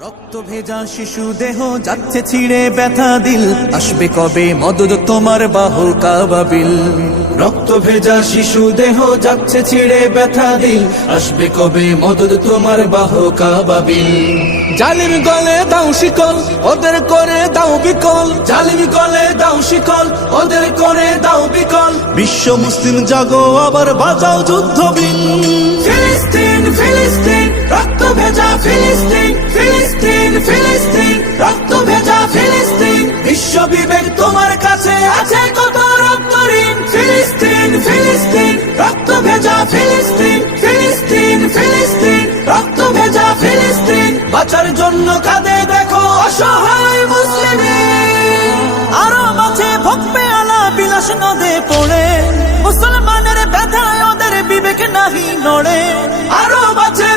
রক্ত ভেজা শিশু দেহ যাচ্ছে ছিঁড়ে ব্যথা দিল, আসবে কবে মদদ তোমার বাহু কাবাবিল। রক্ত ভেজা শিশু দেহ যাচ্ছে ছিঁড়ে ব্যথা দিল, আসবে কবে মদদ তোমার বাহু কাবাবিল। জালিম গলে দাও শিকল, ওদের করে দাও বিকল। জালিম গলে দাও শিকল, ওদের করে দাও বিকল। বিশ্ব মুসলিম জাগো আবার বাজাও যুদ্ধ বিন। ফিলিস্তিন ফিলিস্তিন রক্ত ভেজা ফিলিস্তিন, ফিলিস্তিন ফিলিস্তিন রক্ত ভেজা ফিলিস্তিন। বিশ্ব বিবেক তোমার কাছে আছে কত রক্ত ঋণ। ফিলিস্তিন ফিলিস্তিন রক্ত ভেজা ফিলিস্তিন, ফিলিস্তিন ফিলিস্তিন রক্ত ভেজা ফিলিস্তিন। বাঁচার জন্য কাঁদে দেখো অসহায় মুসলিম। আরো মাঝে ভক্তি আলা বিলাস নদে পড়ে, মুসলমানের ব্যথায় ওদের বিবেক নাহি নড়ে। আরো মাঝে